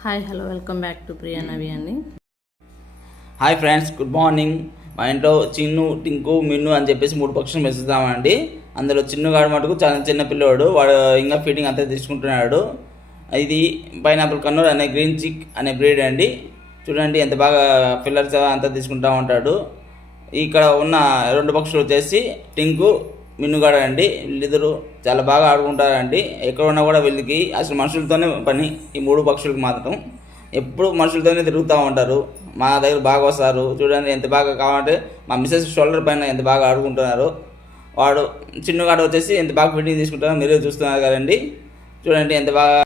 Hi hello welcome back to Priya Navi అండి. Hi friends, good morning. మా ఇంట్లో చిన్ను, టింకు, మిన్ను అని చెప్పేసి 3 పక్షులు పెంచుతామండి. అందులో చిన్నుగాడు మటుకు చాలా చిన్న పిల్లోడు, వాడు ఇంకా ఫీడింగ్ అంతా తీసుకుంటున్నాడు. ఇది పైనాపిల్ కన్నూర్ అనే గ్రీన్ చిక్ అనే బ్రీడ్ అండి. చూడండి ఎంత బాగా పిల్లర్స్ అంతా తీసుకుంటూ ఉంటాడు. ఇక్కడ ఉన్న 2 పక్షులు వచ్చేసి టింకు, మిన్నుగాడు అండి. వీళ్ళిద్దరు చాలా బాగా ఆడుకుంటారండి. ఎక్కడ ఉన్నా కూడా వీళ్ళకి అసలు మనుషులతోనే పని. ఈ 3 పక్షులకు మాత్రం ఎప్పుడు మనుషులతోనే తిరుగుతూ ఉంటారు. మా దగ్గర బాగా వస్తారు. చూడండి ఎంత బాగా కావాలంటే మా మిస్సెస్ షోల్డర్ పైన ఎంత బాగా ఆడుకుంటున్నారు. వాడు చిన్నగాడు వచ్చేసి ఎంత బాగా ఫిట్టింగ్ తీసుకుంటారో మీరే చూస్తున్నారు కదండి. చూడండి ఎంత బాగా.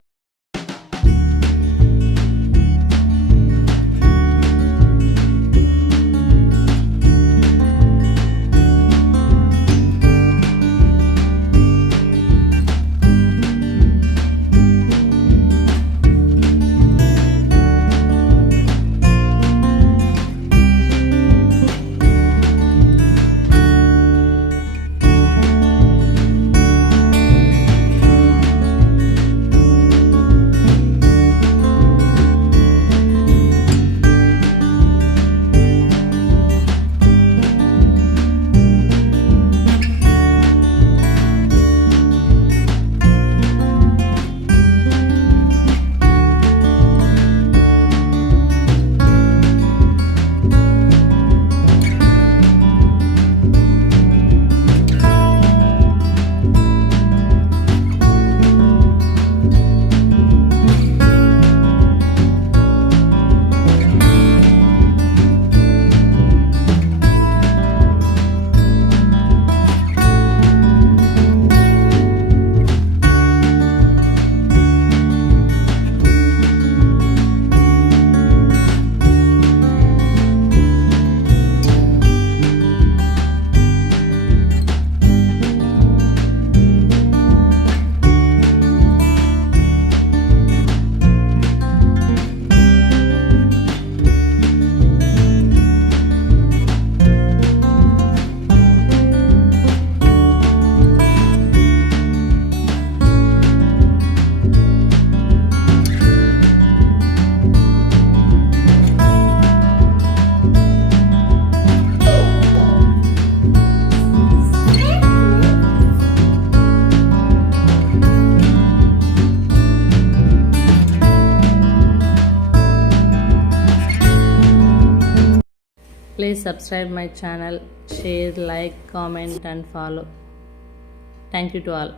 Please subscribe my channel, share, like, comment and follow. Thank you to all.